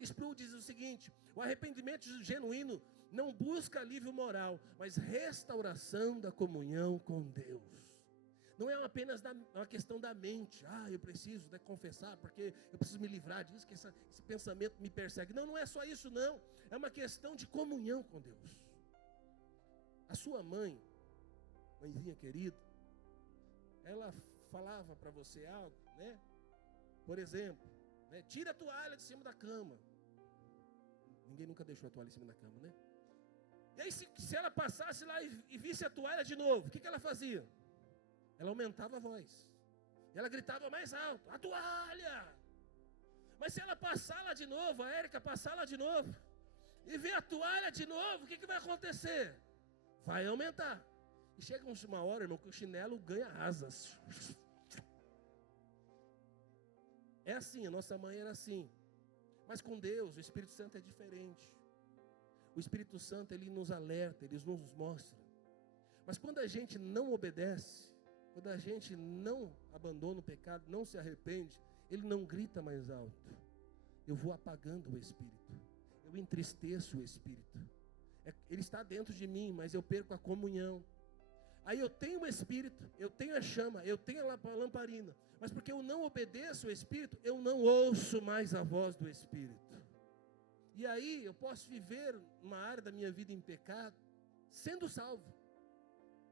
Sproul diz o seguinte: o arrependimento genuíno não busca alívio moral, mas restauração da comunhão com Deus. Não é apenas uma questão da mente. Eu preciso confessar porque eu preciso me livrar disso, que esse pensamento me persegue. Não é só isso não. É uma questão de comunhão com Deus. A sua mãezinha querida, ela falava para você algo, né? Por exemplo, né? Tira a toalha de cima da cama. Ninguém nunca deixou a toalha em cima da cama, né? E aí se ela passasse lá e visse a toalha de novo, o que ela fazia? Ela aumentava a voz. Ela gritava mais alto: a toalha! Mas se ela passar lá de novo, a Érica passar lá de novo, e ver a toalha de novo, o que vai acontecer? Vai aumentar. E chega uma hora, irmão, que o chinelo ganha asas. É assim, a nossa mãe era assim. Mas com Deus, o Espírito Santo é diferente. O Espírito Santo, ele nos alerta, ele nos mostra. Mas quando a gente não obedece, quando a gente não abandona o pecado, não se arrepende, ele não grita mais alto. Eu vou apagando o Espírito. Eu entristeço o Espírito. Ele está dentro de mim, mas eu perco a comunhão. Aí eu tenho o Espírito, eu tenho a chama, eu tenho a lamparina. Mas porque eu não obedeço o Espírito, eu não ouço mais a voz do Espírito. E aí eu posso viver uma área da minha vida em pecado, sendo salvo,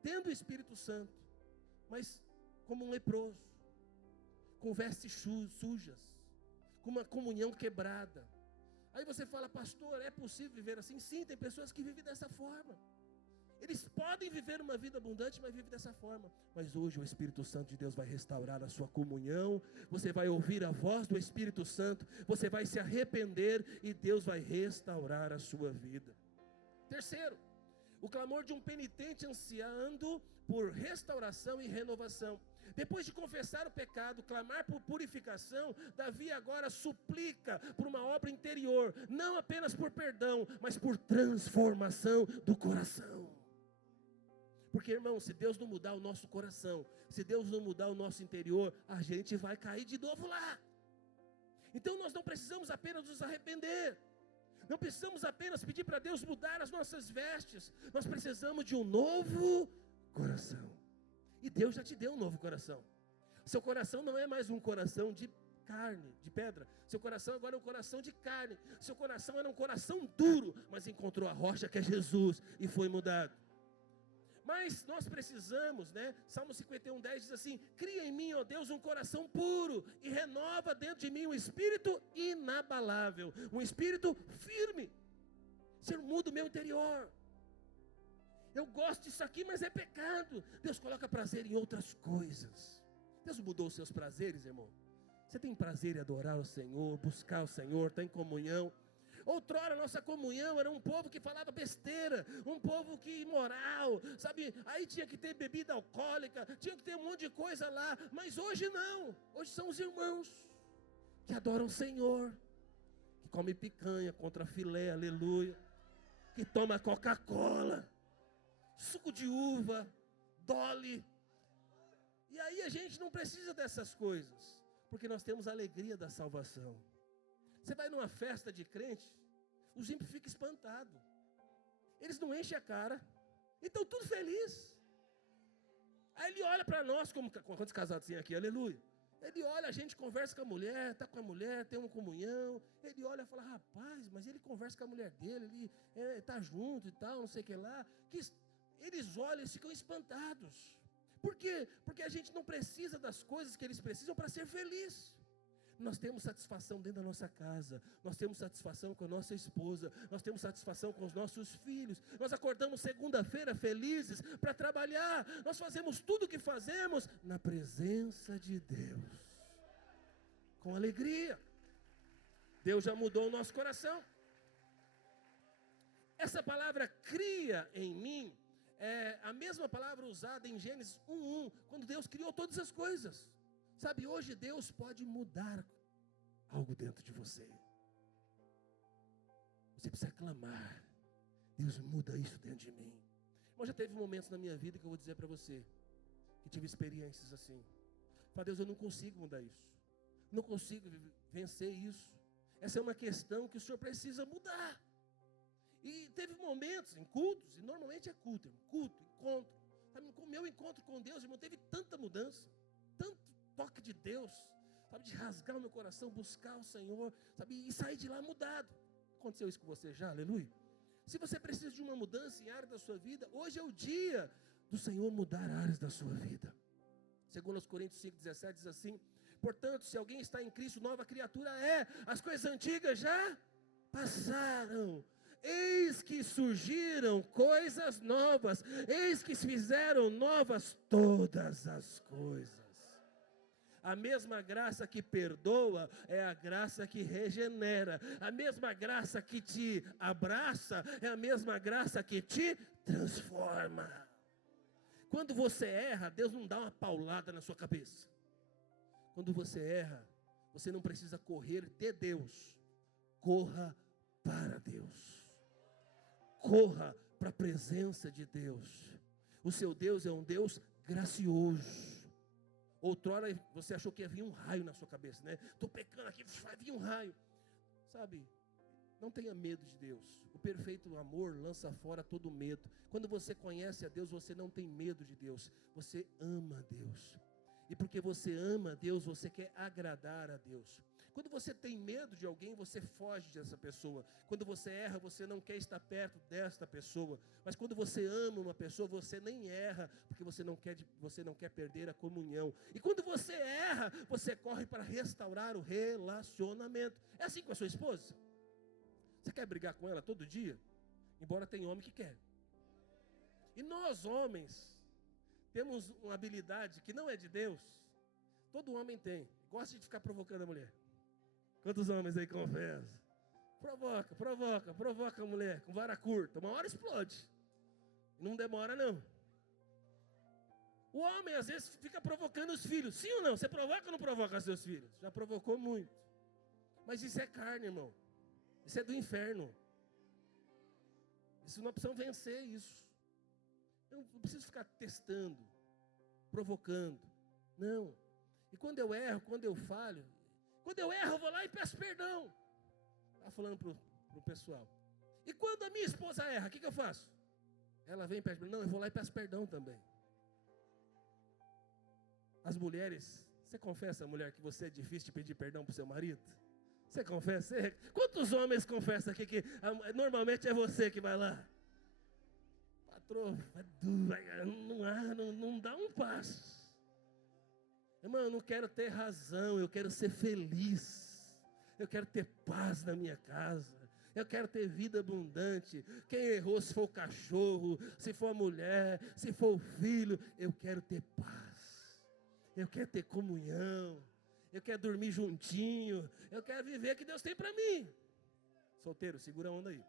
tendo o Espírito Santo, mas como um leproso, com vestes sujas, com uma comunhão quebrada. Aí você fala: pastor, é possível viver assim? Sim, tem pessoas que vivem dessa forma. Eles podem viver uma vida abundante, mas vivem dessa forma. Mas hoje o Espírito Santo de Deus vai restaurar a sua comunhão. Você vai ouvir a voz do Espírito Santo. Você vai se arrepender e Deus vai restaurar a sua vida. Terceiro, o clamor de um penitente ansiando por restauração e renovação. Depois de confessar o pecado, clamar por purificação, Davi agora suplica por uma obra interior. Não apenas por perdão, mas por transformação do coração. Porque, irmão, se Deus não mudar o nosso coração, se Deus não mudar o nosso interior, a gente vai cair de novo lá. Então nós não precisamos apenas nos arrepender. Não precisamos apenas pedir para Deus mudar as nossas vestes. Nós precisamos de um novo coração. E Deus já te deu um novo coração. Seu coração não é mais um coração de carne, de pedra. Seu coração agora é um coração de carne. Seu coração era um coração duro, mas encontrou a rocha que é Jesus e foi mudado. Mas nós precisamos, né? Salmo 51:10 diz assim: cria em mim, ó Deus, um coração puro e renova dentro de mim um espírito inabalável, um espírito firme. Senhor, muda o meu interior. Eu gosto disso aqui, mas é pecado. Deus coloca prazer em outras coisas. Deus mudou os seus prazeres, irmão. Você tem prazer em adorar o Senhor, buscar o Senhor, estar em comunhão. Outrora a nossa comunhão era um povo que falava besteira, um povo que imoral, sabe? Aí tinha que ter bebida alcoólica, tinha que ter um monte de coisa lá. Mas hoje não. Hoje são os irmãos que adoram o Senhor, que come picanha contra filé, aleluia, que toma Coca-Cola, suco de uva, Dolly. E aí a gente não precisa dessas coisas, porque nós temos a alegria da salvação. Você vai numa festa de crente, os ímpios ficam espantados. Eles não enchem a cara, e estão tudo felizes. Aí ele olha para nós, como quantos casados tem aqui, aleluia. Ele olha, a gente conversa com a mulher, está com a mulher, tem uma comunhão. Ele olha e fala: rapaz, mas ele conversa com a mulher dele, ele está junto e tal, não sei o que lá. Eles olham e ficam espantados. Por quê? Porque a gente não precisa das coisas que eles precisam para ser feliz. Nós temos satisfação dentro da nossa casa, nós temos satisfação com a nossa esposa, nós temos satisfação com os nossos filhos. Nós acordamos segunda-feira felizes para trabalhar, nós fazemos tudo o que fazemos na presença de Deus, com alegria. Deus já mudou o nosso coração. Essa palavra cria em mim é a mesma palavra usada em Gênesis 1:1, quando Deus criou todas as coisas. Sabe, hoje Deus pode mudar algo dentro de você. Você precisa clamar: Deus, muda isso dentro de mim. Mas já teve momentos na minha vida que eu vou dizer para você, que tive experiências assim. Fala: Deus, eu não consigo mudar isso. Não consigo vencer isso. Essa é uma questão que o Senhor precisa mudar. E teve momentos em cultos, e normalmente é culto, encontro. Sabe, o meu encontro com Deus, irmão, teve tanta mudança, tanto toque de Deus, sabe, de rasgar o meu coração, buscar o Senhor, sabe, e sair de lá mudado. Aconteceu isso com você já, aleluia? Se você precisa de uma mudança em área da sua vida, hoje é o dia do Senhor mudar áreas da sua vida. Segundo os Coríntios 5:17 diz assim: portanto, se alguém está em Cristo, nova criatura é, as coisas antigas já passaram, eis que surgiram coisas novas, eis que se fizeram novas todas as coisas. A mesma graça que perdoa é a graça que regenera. A mesma graça que te abraça é a mesma graça que te transforma. Quando você erra, Deus não dá uma paulada na sua cabeça. Quando você erra, você não precisa correr de Deus. Corra para Deus. Corra para a presença de Deus. O seu Deus é um Deus gracioso. Outrora você achou que ia vir um raio na sua cabeça, né? Estou pecando aqui, vai vir um raio. Sabe, não tenha medo de Deus. O perfeito amor lança fora todo medo. Quando você conhece a Deus, você não tem medo de Deus. Você ama a Deus. E porque você ama a Deus, você quer agradar a Deus. Quando você tem medo de alguém, você foge dessa pessoa. Quando você erra, você não quer estar perto desta pessoa. Mas quando você ama uma pessoa, você nem erra, porque você não quer perder a comunhão. E quando você erra, você corre para restaurar o relacionamento. É assim com a sua esposa? Você quer brigar com ela todo dia? Embora tenha homem que quer. E nós homens temos uma habilidade que não é de Deus. Todo homem tem. Gosta de ficar provocando a mulher. Quantos homens aí confessam? Provoca a mulher com vara curta. Uma hora explode. Não demora não. O homem às vezes fica provocando os filhos. Sim ou não? Você provoca ou não provoca seus filhos? Já provocou muito. Mas isso é carne, irmão. Isso é do inferno. Isso nós precisamos vencer isso. Eu não preciso ficar testando, provocando. Não. E quando eu erro, quando eu falho, quando eu erro, eu vou lá e peço perdão. Estava falando para o pessoal. E quando a minha esposa erra, o que eu faço? Ela vem e pede perdão. Não, eu vou lá e peço perdão também. As mulheres Você confessa, mulher, que você é difícil de pedir perdão para o seu marido? Você confessa? Quantos homens confessam aqui que normalmente é você que vai lá? Patrão, não dá um passo. Irmão, eu não quero ter razão, eu quero ser feliz. Eu quero ter paz na minha casa. Eu quero ter vida abundante. Quem errou, se for o cachorro, se for a mulher, se for o filho, eu quero ter paz. Eu quero ter comunhão. Eu quero dormir juntinho. Eu quero viver o que Deus tem para mim. Solteiro, segura a onda aí.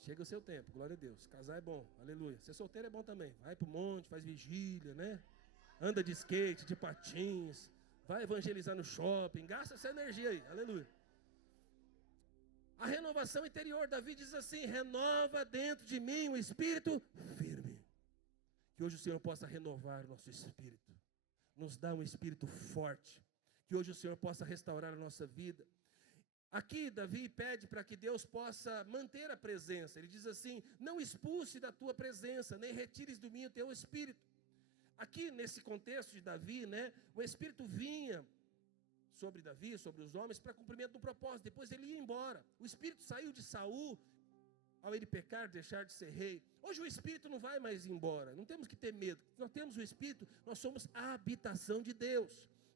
Chega o seu tempo, glória a Deus. Casar é bom, aleluia. Ser solteiro é bom também. Vai pro monte, faz vigília, né? Anda de skate, de patins. Vai evangelizar no shopping. Gasta essa energia aí, aleluia. A renovação interior, Davi diz assim: renova dentro de mim um espírito firme. Que hoje o Senhor possa renovar o nosso espírito. Nos dá um espírito forte. Que hoje o Senhor possa restaurar a nossa vida. Aqui Davi pede para que Deus possa manter a presença. Ele diz assim: não expulse da tua presença, nem retires do mim o teu espírito. Aqui nesse contexto de Davi, né, o espírito vinha sobre Davi, sobre os homens, para cumprimento do propósito. Depois ele ia embora. O espírito saiu de Saul ao ele pecar, deixar de ser rei. Hoje o espírito não vai mais embora. Não temos que ter medo. Nós temos o espírito, nós somos a habitação de Deus.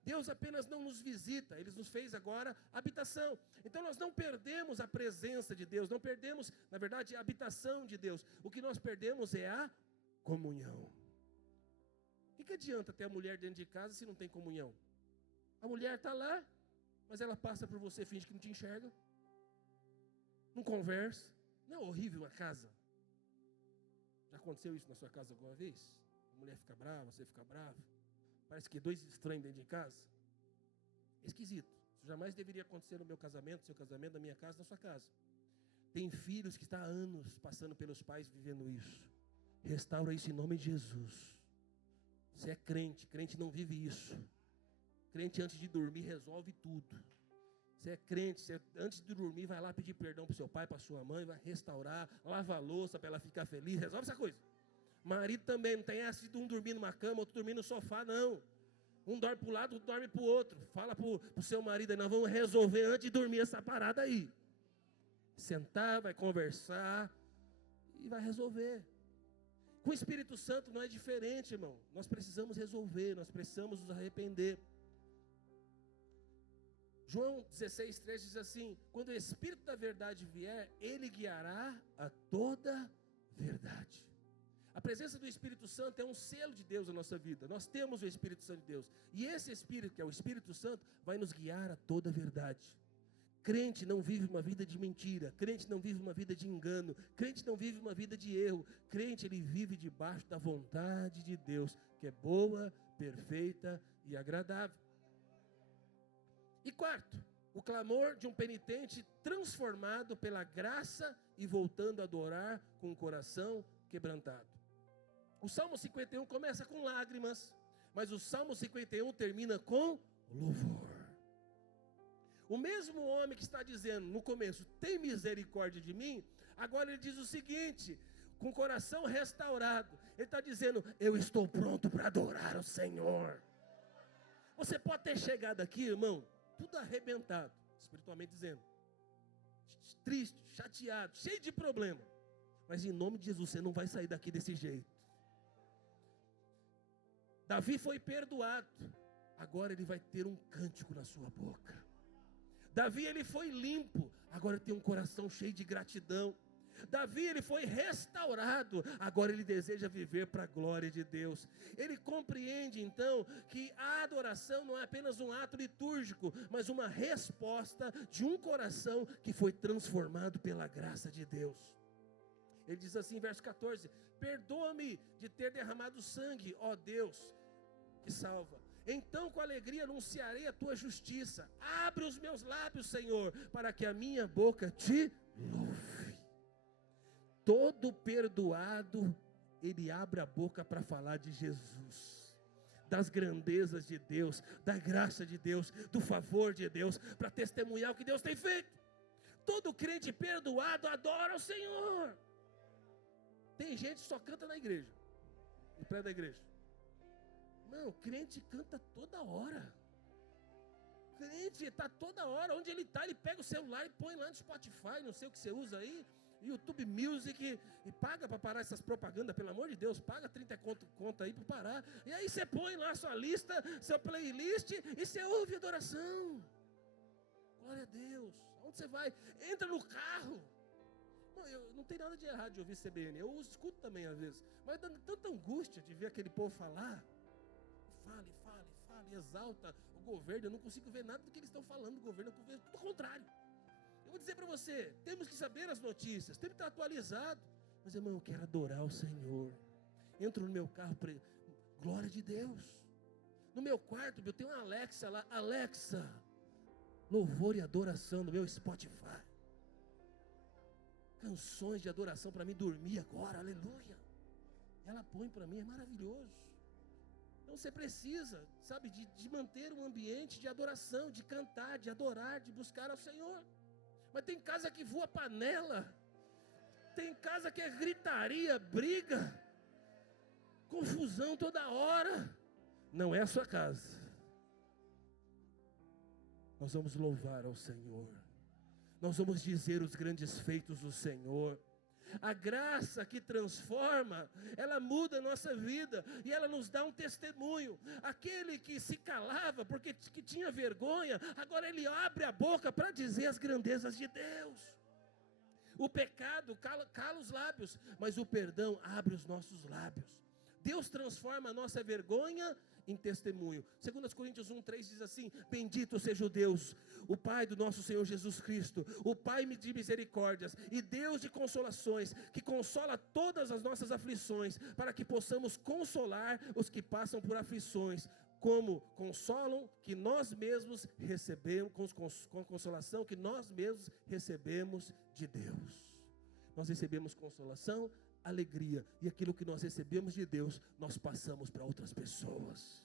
Deus apenas não nos visita, Ele nos fez agora habitação. Então nós não perdemos a presença de Deus, não perdemos, na verdade, a habitação de Deus. O que nós perdemos é a comunhão. O que adianta ter a mulher dentro de casa se não tem comunhão? A mulher está lá, mas ela passa por você, finge que não te enxerga. Não conversa. Não é horrível a casa? Já aconteceu isso na sua casa alguma vez? A mulher fica brava, você fica bravo. Parece que dois estranhos dentro de casa. Esquisito. Isso jamais deveria acontecer no meu casamento, seu casamento, na minha casa, na sua casa. Tem filhos que estão há anos passando pelos pais vivendo isso. Restaura isso em nome de Jesus. Você é crente, crente não vive isso. Crente antes de dormir resolve tudo. Você é crente, você, antes de dormir vai lá pedir perdão para o seu pai, para a sua mãe, vai restaurar, lava a louça para ela ficar feliz, resolve essa coisa. Marido também, não tem essa de um dormir numa cama, outro dormir no sofá, não. Um dorme para o lado, outro dorme para o outro. Fala para o seu marido aí, nós vamos resolver antes de dormir essa parada aí. Sentar, vai conversar e vai resolver. Com o Espírito Santo não é diferente, irmão. Nós precisamos resolver, nós precisamos nos arrepender. João 16,3 diz assim: quando o Espírito da verdade vier, Ele guiará a toda verdade. A presença do Espírito Santo é um selo de Deus na nossa vida. Nós temos o Espírito Santo de Deus. E esse Espírito, que é o Espírito Santo, vai nos guiar a toda a verdade. Crente não vive uma vida de mentira. Crente não vive uma vida de engano. Crente não vive uma vida de erro. Crente, ele vive debaixo da vontade de Deus, que é boa, perfeita e agradável. E quarto, o clamor de um penitente transformado pela graça e voltando a adorar com o coração quebrantado. O Salmo 51 começa com lágrimas, mas o Salmo 51 termina com louvor. O mesmo homem que está dizendo no começo, tem misericórdia de mim, agora ele diz o seguinte, com o coração restaurado, ele está dizendo, eu estou pronto para adorar o Senhor. Você pode ter chegado aqui, irmão, tudo arrebentado, espiritualmente dizendo, triste, chateado, cheio de problema, mas em nome de Jesus você não vai sair daqui desse jeito. Davi foi perdoado, agora ele vai ter um cântico na sua boca. Davi, ele foi limpo, agora ele tem um coração cheio de gratidão. Davi, ele foi restaurado, agora ele deseja viver para a glória de Deus. Ele compreende então que a adoração não é apenas um ato litúrgico, mas uma resposta de um coração que foi transformado pela graça de Deus. Ele diz assim, verso 14, perdoa-me de ter derramado sangue, ó Deus, que salva. Então com alegria anunciarei a tua justiça. Abre os meus lábios, Senhor, para que a minha boca te louve. Todo perdoado, ele abre a boca para falar de Jesus, das grandezas de Deus, da graça de Deus, do favor de Deus, para testemunhar o que Deus tem feito. Todo crente perdoado adora o Senhor. Tem gente que só canta na igreja, no prédio da igreja. Não, crente canta toda hora. Crente está toda hora, onde ele está, ele pega o celular e põe lá no Spotify, não sei o que você usa aí, YouTube Music, e paga para parar essas propagandas, pelo amor de Deus, paga 30 conto aí para parar, e aí você põe lá a sua lista, seu playlist, e você ouve adoração. Glória a Deus. Onde você vai? Entra no carro. Não tem nada de errado de ouvir CBN, eu escuto também às vezes, mas dando tanta angústia de ver aquele povo falar, fale, exalta o governo. Eu não consigo ver nada do que eles estão falando do governo, eu vejo tudo ao contrário. Eu vou dizer para você, temos que saber as notícias, temos que estar atualizado, mas irmão, eu quero adorar o Senhor. Entro no meu carro, glória de Deus. No meu quarto, eu tenho uma Alexa lá, Alexa, louvor e adoração no meu Spotify. Canções de adoração para mim dormir agora, aleluia. Ela põe para mim, é maravilhoso. Então você precisa, sabe, de manter um ambiente de adoração, de cantar, de adorar, de buscar ao Senhor. Mas tem casa que voa panela, tem casa que é gritaria, briga, confusão toda hora. Não é a sua casa. Nós vamos louvar ao Senhor. Nós vamos dizer os grandes feitos do Senhor. A graça que transforma, ela muda a nossa vida e ela nos dá um testemunho. Aquele que se calava porque que tinha vergonha, agora ele abre a boca para dizer as grandezas de Deus. O pecado cala os lábios, mas o perdão abre os nossos lábios. Deus transforma a nossa vergonha em testemunho. 2 Coríntios 1:3 diz assim: bendito seja o Deus, o Pai do nosso Senhor Jesus Cristo, o Pai de misericórdias e Deus de consolações, que consola todas as nossas aflições, para que possamos consolar os que passam por aflições, como consolam que nós mesmos recebemos, com a consolação que nós mesmos recebemos de Deus. Nós recebemos consolação, alegria, e aquilo que nós recebemos de Deus, nós passamos para outras pessoas.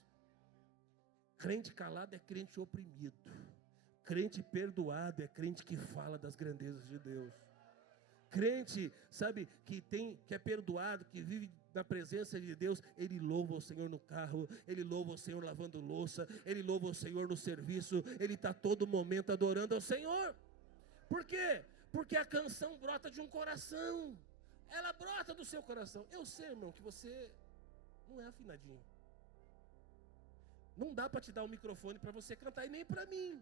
Crente calado é crente oprimido. Crente perdoado é crente que fala das grandezas de Deus. Crente, sabe, que é perdoado, que vive na presença de Deus, ele louva o Senhor no carro, ele louva o Senhor lavando louça, ele louva o Senhor no serviço, ele está todo momento adorando ao Senhor. Por quê? Porque a canção brota de um coração. Ela brota do seu coração. Eu sei, irmão, que você não é afinadinho. Não dá para te dar um microfone para você cantar, e nem para mim.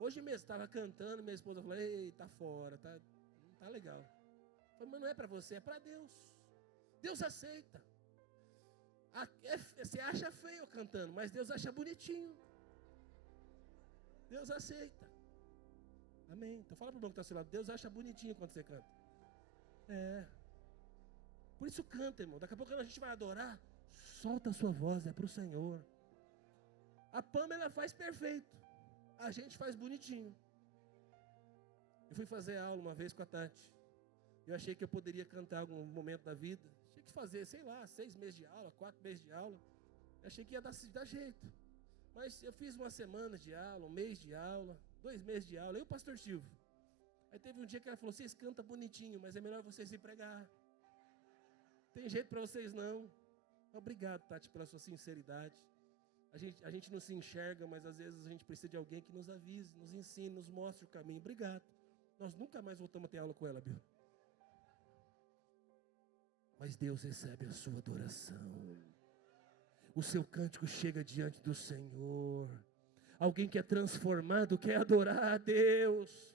Hoje mesmo, estava cantando, minha esposa falou: ei, tá fora, não tá legal. Eu falei: mas não é para você, é para Deus. Deus aceita. Você acha feio cantando, mas Deus acha bonitinho. Deus aceita. Amém. Então fala para o irmão que está ao seu lado: Deus acha bonitinho quando você canta. Por isso canta, irmão. Daqui a pouco a gente vai adorar, solta a sua voz, é para o Senhor. A Pamela faz perfeito, a gente faz bonitinho. Eu fui fazer aula uma vez com a Tati. Eu achei que eu poderia cantar algum momento da vida. Tinha que fazer, sei lá, 6 meses de aula, 4 meses de aula. Eu achei que ia dar jeito. Mas eu fiz uma semana de aula, 1 mês de aula, 2 meses de aula. Eu e o pastor Silvio. Aí teve um dia que ela falou: vocês cantam bonitinho, mas é melhor vocês ir pregar. Tem jeito para vocês não. Obrigado, Tati, pela sua sinceridade. A gente não se enxerga, mas às vezes a gente precisa de alguém que nos avise, nos ensine, nos mostre o caminho. Obrigado. Nós nunca mais voltamos a ter aula com ela, Bill. Mas Deus recebe a sua adoração. O seu cântico chega diante do Senhor. Alguém que é transformado quer adorar a Deus.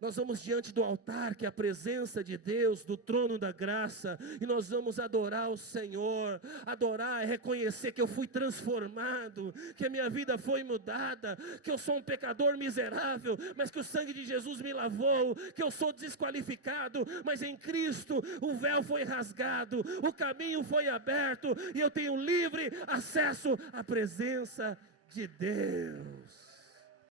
Nós vamos diante do altar, que é a presença de Deus, do trono da graça, e nós vamos adorar o Senhor. Adorar é reconhecer que eu fui transformado, que a minha vida foi mudada, que eu sou um pecador miserável, mas que o sangue de Jesus me lavou, que eu sou desqualificado, mas em Cristo o véu foi rasgado, o caminho foi aberto, e eu tenho livre acesso à presença de Deus.